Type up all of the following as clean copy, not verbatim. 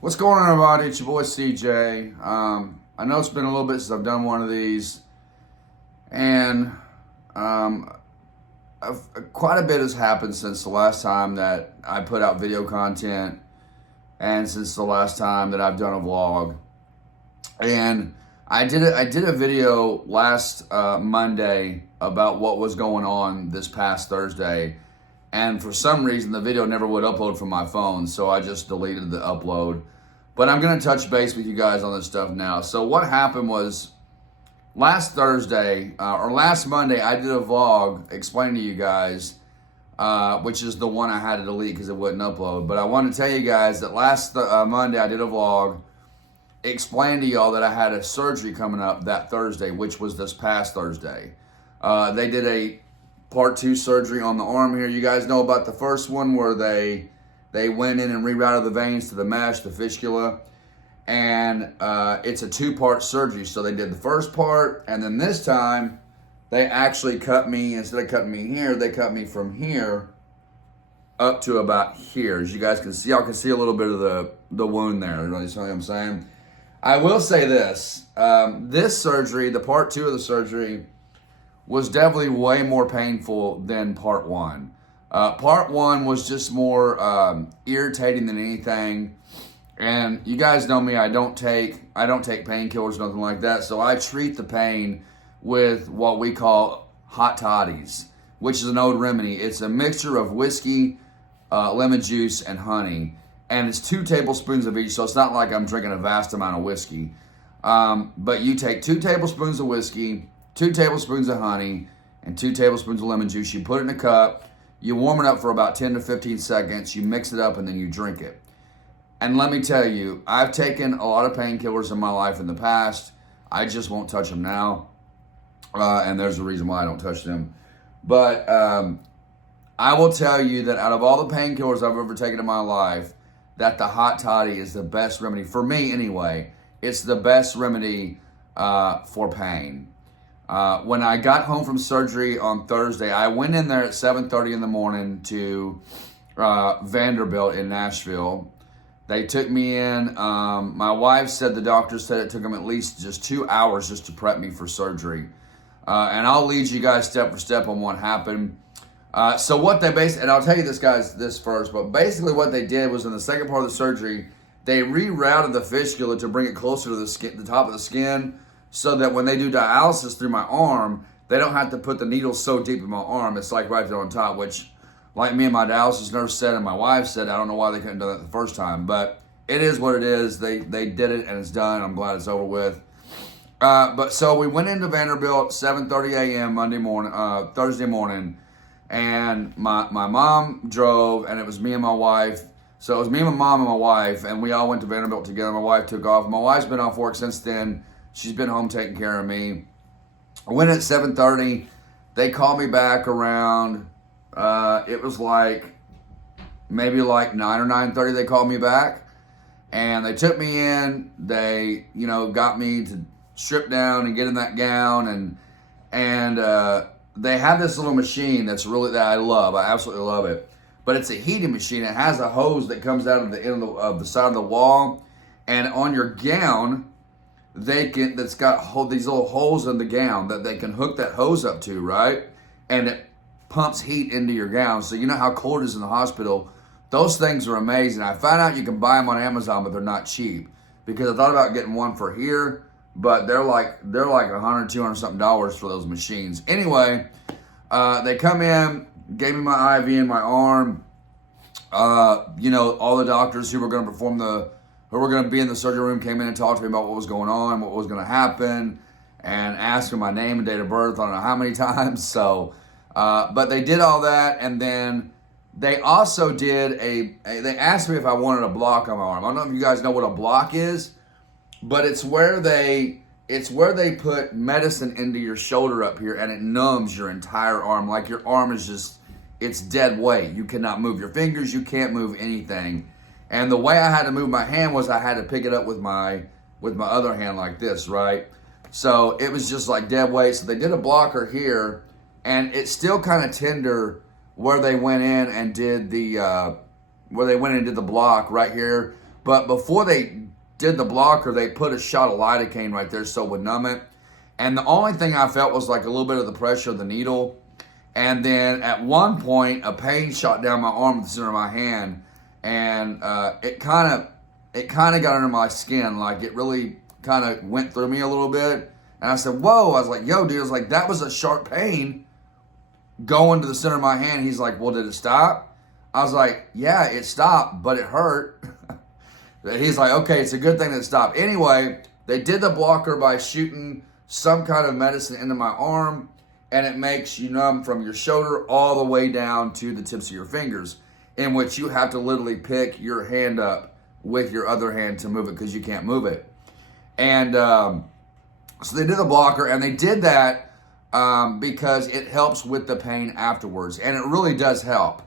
What's going on, everybody? It's your boy CJ. I know it's been a little bit since I've done one of these, and um, quite a bit has happened since the last time that I put out video content, and since the last time that I've done a vlog. And I did a video last Monday about what was going on this past Thursday, and for some reason the video never would upload from my phone, so I just deleted the upload. But I'm going to touch base with you guys on this stuff now. So what happened was last Thursday or last Monday, I did a vlog explaining to you guys, which is the one I had to delete because it wouldn't upload. But I want to tell you guys that last Monday I did a vlog explaining to y'all that I had a surgery coming up that Thursday, which was this past Thursday. They did a part 2 surgery on the arm here. You guys know about the first one where they went in and rerouted the veins to the mesh, the fistula, and it's a 2-part surgery. So they did the first part, and then this time they actually cut me, instead of cutting me here, they cut me from here up to about here. As you guys can see, y'all can see a little bit of the wound there. You know what I'm saying? I will say this, this surgery, the part 2 of the surgery, was definitely way more painful than part 1. Part 1 was just more irritating than anything, and you guys know me. I don't take painkillers, nothing like that. So I treat the pain with what we call hot toddies, which is an old remedy. It's a mixture of whiskey, lemon juice, and honey, and it's 2 tablespoons of each. So it's not like I'm drinking a vast amount of whiskey, but you take 2 tablespoons of whiskey, 2 tablespoons of honey, and 2 tablespoons of lemon juice. You put it in a cup. You warm it up for about 10 to 15 seconds, you mix it up, and then you drink it. And let me tell you, I've taken a lot of painkillers in my life in the past. I just won't touch them now, and there's a reason why I don't touch them. But I will tell you that out of all the painkillers I've ever taken in my life, that the hot toddy is the best remedy, for me anyway. It's the best remedy for pain. When I got home from surgery on Thursday, I went in there at 7:30 in the morning to Vanderbilt in Nashville. They took me in. My wife said the doctor said it took them at least just 2 hours just to prep me for surgery. And I'll lead you guys step for step on what happened. So what they basically, and I'll tell you this first, but basically what they did was in the second part of the surgery, they rerouted the fistula to bring it closer to the skin, the top of the skin, so that when they do dialysis through my arm, they don't have to put the needle so deep in my arm. It's like right there on top, which, like me and my dialysis nurse said and my wife said, I don't know why they couldn't do that the first time, but it is what it is. They did it and it's done. I'm glad it's over with. But so we went into Vanderbilt 7:30 a.m. Thursday morning, and my mom drove, and it was me and my wife. So it was me, my mom, and my wife, and we all went to Vanderbilt together. My wife took off. My wife's been off work since then. She's been home taking care of me. I went at 7:30. They called me back around, it was like, maybe like 9 or 9:30 they called me back. And they took me in. They, got me to strip down and get in that gown. And they have this little machine that I love. I absolutely love it. But it's a heating machine. It has a hose that comes out of the end of the side of the wall. And on your gown, that's got these little holes in the gown that they can hook that hose up to, right? And it pumps heat into your gown. So you know how cold it is in the hospital. Those things are amazing. I found out you can buy them on Amazon, but they're not cheap, because I thought about getting one for here, but they're like $100, $200 something for those machines. Anyway, they come in, gave me my IV in my arm. All the doctors who were going to be in the surgery room came in and talked to me about what was going on, what was going to happen, and asked me my name and date of birth, I don't know how many times. So, but they did all that, and then they also did they asked me if I wanted a block on my arm. I don't know if you guys know what a block is, but it's where they put medicine into your shoulder up here, and it numbs your entire arm. Like your arm is it's dead weight. You cannot move your fingers. You can't move anything. And the way I had to move my hand was I had to pick it up with my other hand like this, right? So it was just like dead weight. So they did a blocker here, and it's still kind of tender where they went in and did the block right here But before they did the blocker, they put a shot of lidocaine right there so it would numb it. And the only thing I felt was like a little bit of the pressure of the needle. And then at one point, a pain shot down my arm at the center of my hand, and it kind of got under my skin. Like it really kind of went through me a little bit. And I said, "Whoa!" I was like, "Yo, dude!" I was like, "That was a sharp pain going to the center of my hand." He's like, "Well, did it stop?" I was like, "Yeah, it stopped, but it hurt." He's like, "Okay, it's a good thing that it stopped." Anyway, they did the blocker by shooting some kind of medicine into my arm, and it makes you numb from your shoulder all the way down to the tips of your fingers, in which you have to literally pick your hand up with your other hand to move it because you can't move it. And so they did the blocker, and they did that because it helps with the pain afterwards, and it really does help.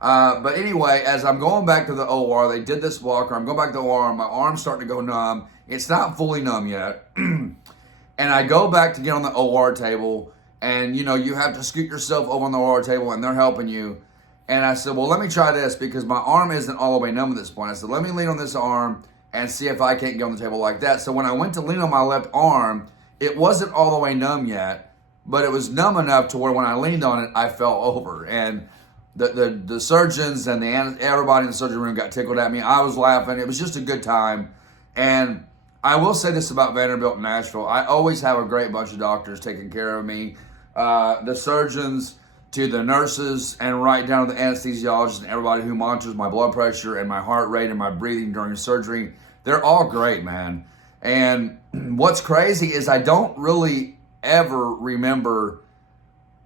But anyway, as I'm going back to the OR, they did this blocker. I'm going back to the OR, my arm's starting to go numb. It's not fully numb yet. And I go back to get on the OR table, and you have to scoot yourself over on the OR table, and they're helping you. And I said, well, let me try this because my arm isn't all the way numb at this point. I said, let me lean on this arm and see if I can't get on the table like that. So when I went to lean on my left arm, it wasn't all the way numb yet, but it was numb enough to where when I leaned on it, I fell over. And the surgeons and everybody in the surgery room got tickled at me. I was laughing. It was just a good time. And I will say this about Vanderbilt and Nashville. I always have a great bunch of doctors taking care of me. The surgeons to the nurses and right down to the anesthesiologist and everybody who monitors my blood pressure and my heart rate and my breathing during surgery. They're all great, man. And what's crazy is I don't really ever remember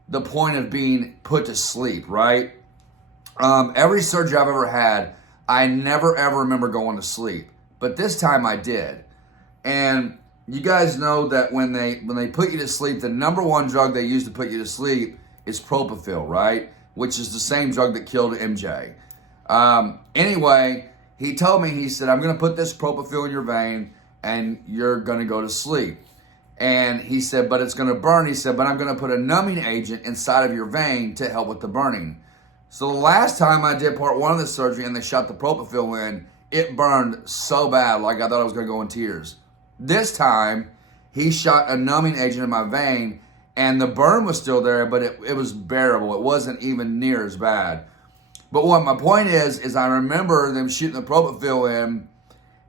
the point of being put to sleep, right? Every surgery I've ever had, I never ever remember going to sleep. But this time I did. And you guys know that when they put you to sleep, the number one drug they use to put you to sleep is propofol, right? Which is the same drug that killed MJ. Anyway, he told me, he said, I'm going to put this propofol in your vein and you're going to go to sleep. And he said, but it's going to burn. He said, but I'm going to put a numbing agent inside of your vein to help with the burning. So the last time I did part one of the surgery and they shot the propofol in, it burned so bad, like I thought I was going to go in tears. This time, he shot a numbing agent in my vein, and the burn was still there, but it was bearable. It wasn't even near as bad. But what my point is I remember them shooting the propofol in,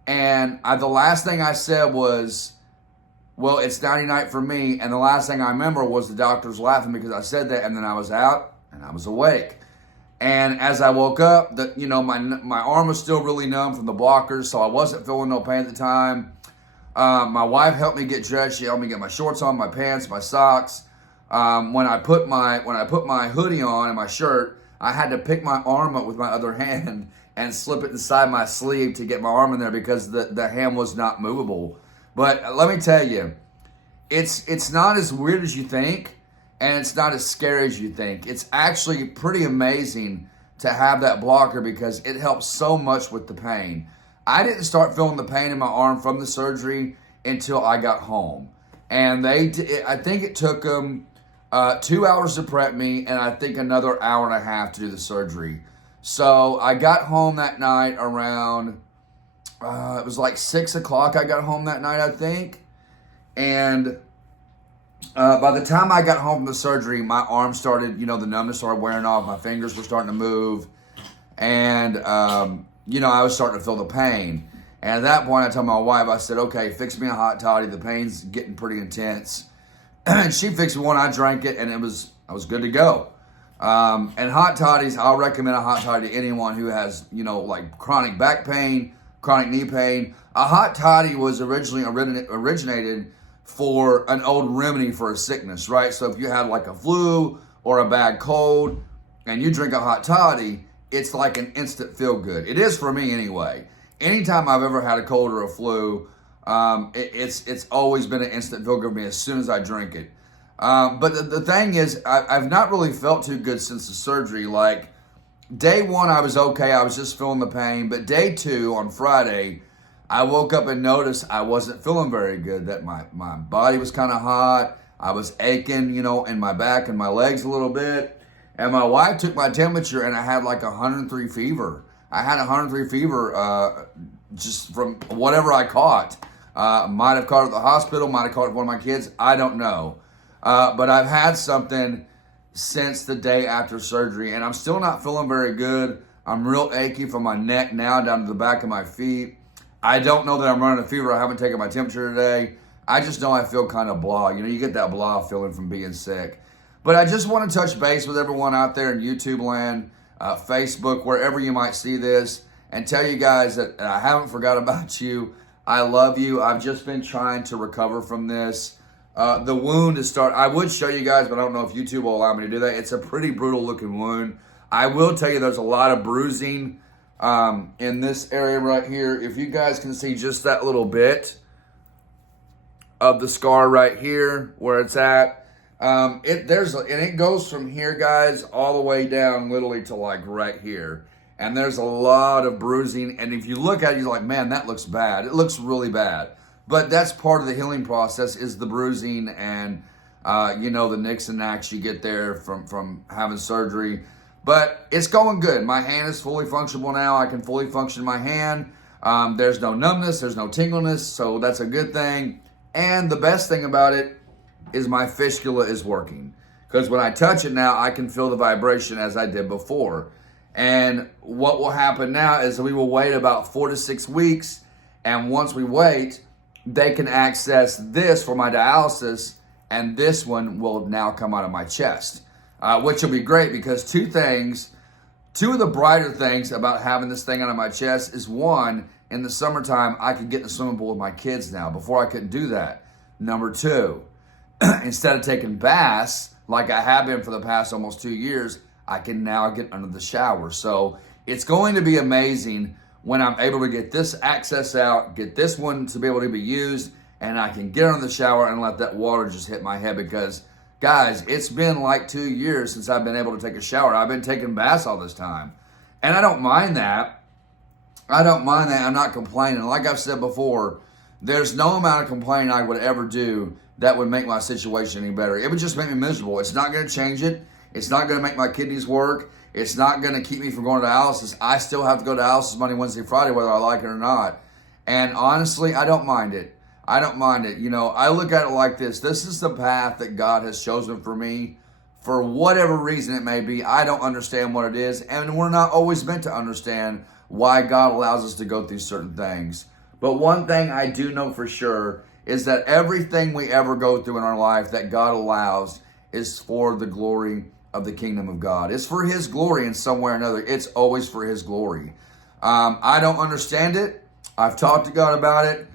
and the last thing I said was, well, it's night-night for me, and the last thing I remember was the doctors laughing because I said that, and then I was out, and I was awake. And as I woke up, my arm was still really numb from the blockers, so I wasn't feeling no pain at the time. My wife helped me get dressed. She helped me get my shorts on, my pants, my socks. When I put my hoodie on and my shirt, I had to pick my arm up with my other hand and slip it inside my sleeve to get my arm in there because the hand was not movable. But let me tell you, it's not as weird as you think, and it's not as scary as you think. It's actually pretty amazing to have that blocker because it helps so much with the pain. I didn't start feeling the pain in my arm from the surgery until I got home. And I think it took them 2 hours to prep me and I think another hour and a half to do the surgery. So I got home that night around, it was like 6 o'clock I got home that night, I think. And by the time I got home from the surgery, my arm started, the numbness started wearing off. My fingers were starting to move. And, I was starting to feel the pain. And at that point, I told my wife, I said, okay, fix me a hot toddy. The pain's getting pretty intense. And she fixed me one. I drank it, and I was good to go. And hot toddies, I'll recommend a hot toddy to anyone who has, like chronic back pain, chronic knee pain. A hot toddy was originally originated for an old remedy for a sickness, right? So if you had like a flu or a bad cold and you drink a hot toddy, it's like an instant feel good. It is for me anyway. Anytime I've ever had a cold or a flu, it's always been an instant feel good for me as soon as I drink it. But the thing is, I've not really felt too good since the surgery. Like day one, I was okay. I was just feeling the pain. But day two on Friday, I woke up and noticed I wasn't feeling very good, that my body was kind of hot. I was aching, in my back and my legs a little bit. And my wife took my temperature and I had like 103 fever. I had 103 fever just from whatever I caught. Might have caught it at the hospital, might have caught it with one of my kids. I don't know. But I've had something since the day after surgery, and I'm still not feeling very good. I'm real achy from my neck now down to the back of my feet. I don't know that I'm running a fever. I haven't taken my temperature today. I just know I feel kind of blah. You know, you get that blah feeling from being sick. But I just want to touch base with everyone out there in YouTube land, Facebook, wherever you might see this, and tell you guys that I haven't forgot about you. I love you. I've just been trying to recover from this. The wound is I would show you guys, but I don't know if YouTube will allow me to do that. It's a pretty brutal looking wound. I will tell you there's a lot of bruising in this area right here. If you guys can see just that little bit of the scar right here where it's at, it goes from here, guys, all the way down literally to like right here. And there's a lot of bruising. And if you look at it, you're like, man, that looks bad. It looks really bad. But that's part of the healing process is the bruising and, the nicks and knacks you get there from having surgery. But it's going good. My hand is fully functional now. I can fully function my hand. There's no numbness. There's no tingleness. So that's a good thing. And the best thing about it is my fistula is working. Because when I touch it now, I can feel the vibration as I did before. And what will happen now is we will wait about 4 to 6 weeks. And once we wait, they can access this for my dialysis. And this one will now come out of my chest. Which will be great because two of the brighter things about having this thing out of my chest is one, in the summertime, I could get in the swimming pool with my kids now. Before I couldn't do that. Number two, instead of taking baths like I have been for the past almost 2 years, I can now get under the shower. So it's going to be amazing when I'm able to get this access out, get this one to be able to be used, and I can get under the shower and let that water just hit my head because, guys, it's been like 2 years since I've been able to take a shower. I've been taking baths all this time. And I don't mind that. I'm not complaining. Like I've said before, there's no amount of complaining I would ever do that would make my situation any better. It would just make me miserable. It's not going to change it. It's not going to make my kidneys work. It's not going to keep me from going to dialysis. I still have to go to dialysis Monday, Wednesday, Friday, whether I like it or not. And honestly, I don't mind it. I don't mind it. You know, I look at it like this. This is the path that God has chosen for me. For whatever reason it may be, I don't understand what it is. And we're not always meant to understand why God allows us to go through certain things. But one thing I do know for sure is that everything we ever go through in our life that God allows is for the glory of the kingdom of God. It's for His glory in some way or another. It's always for His glory. I don't understand it. I've talked to God about it.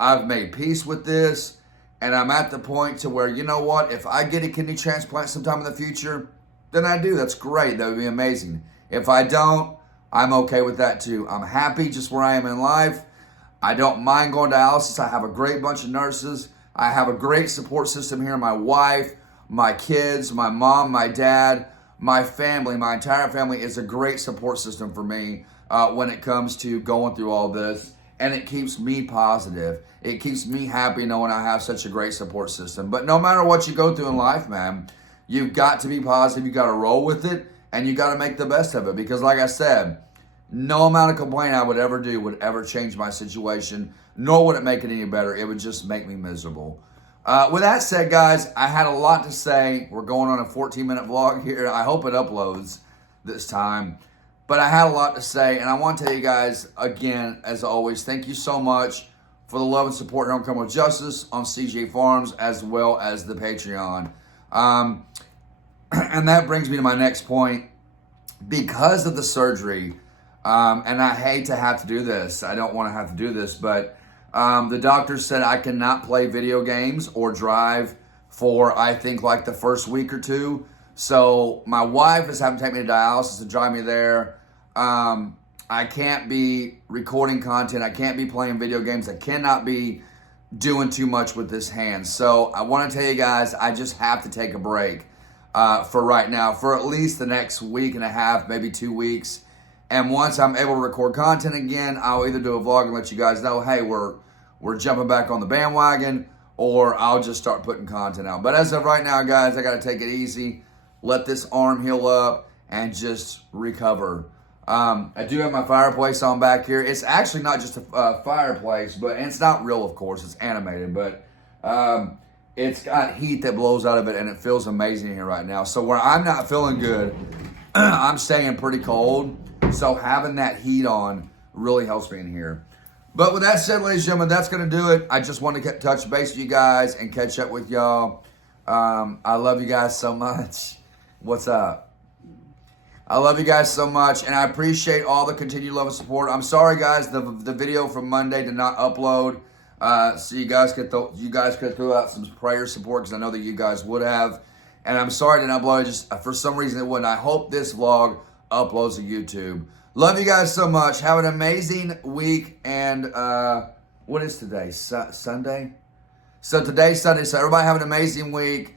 I've made peace with this. And I'm at the point to where, you know what? If I get a kidney transplant sometime in the future, then I do. That's great. That would be amazing. If I don't, I'm okay with that too. I'm happy just where I am in life. I don't mind going to dialysis. I have a great bunch of nurses. I have a great support system here. My wife, my kids, my mom, my dad, my family, my entire family is a great support system for me when it comes to going through all this. And it keeps me positive. It keeps me happy knowing I have such a great support system. But no matter what you go through in life, man, you've got to be positive. You got to roll with it. And you got to make the best of it. Because like I said, no amount of complaining I would ever do would ever change my situation. Nor would it make it any better. It would just make me miserable. With that said, guys, I had a lot to say. We're going on a 14-minute vlog here. I hope it uploads this time. But I had a lot to say, and I want to tell you guys, again, as always, thank you so much for the love and support here on Come With Justice, on CJ Farms, as well as the Patreon. And that brings me to my next point. Because of the surgery, and I hate to have to do this. I don't want to have to do this, but the doctor said I cannot play video games or drive for, I think, like the first week or two. So my wife is having to take me to dialysis and drive me there. I can't be recording content. I can't be playing video games. I cannot be doing too much with this hand. So I want to tell you guys, I just have to take a break for right now, for at least the next week and a half, maybe 2 weeks. And once I'm able to record content again, I'll either do a vlog and let you guys know, hey, we're jumping back on the bandwagon, or I'll just start putting content out. But as of right now, guys, I got to take it easy, let this arm heal up, and just recover. I do have my fireplace on back here. It's actually not just a fireplace, and it's not real, of course. It's animated, but it's got heat that blows out of it, and it feels amazing here right now. So where I'm not feeling good, I'm staying pretty cold. So having that heat on really helps me in here. But with that said, ladies and gentlemen, that's going to do it. I just want to touch base with you guys and catch up with y'all. I love you guys so much. What's up? I love you guys so much, and I appreciate all the continued love and support. I'm sorry, guys, the video from Monday did not upload, so you guys could throw out some prayer support, because I know that you guys would have. And I'm sorry I didn't upload it. Just for some reason it wouldn't. I hope this vlog uploads to YouTube. Love you guys so much. Have an amazing week. And what is today? Sunday? So today's Sunday. So everybody have an amazing week.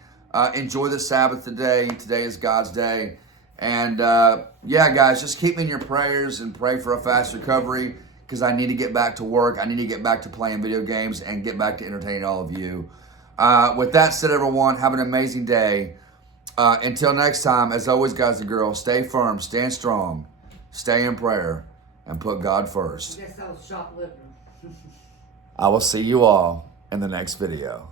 Enjoy the Sabbath today. Today is God's day. And yeah, guys, just keep me in your prayers and pray for a fast recovery, because I need to get back to work. I need to get back to playing video games and get back to entertaining all of you. With that said, everyone, have an amazing day. Until next time, as always, guys and girls, stay firm, stand strong, stay in prayer, and put God first. I guess I was shoplifting. I will see you all in the next video.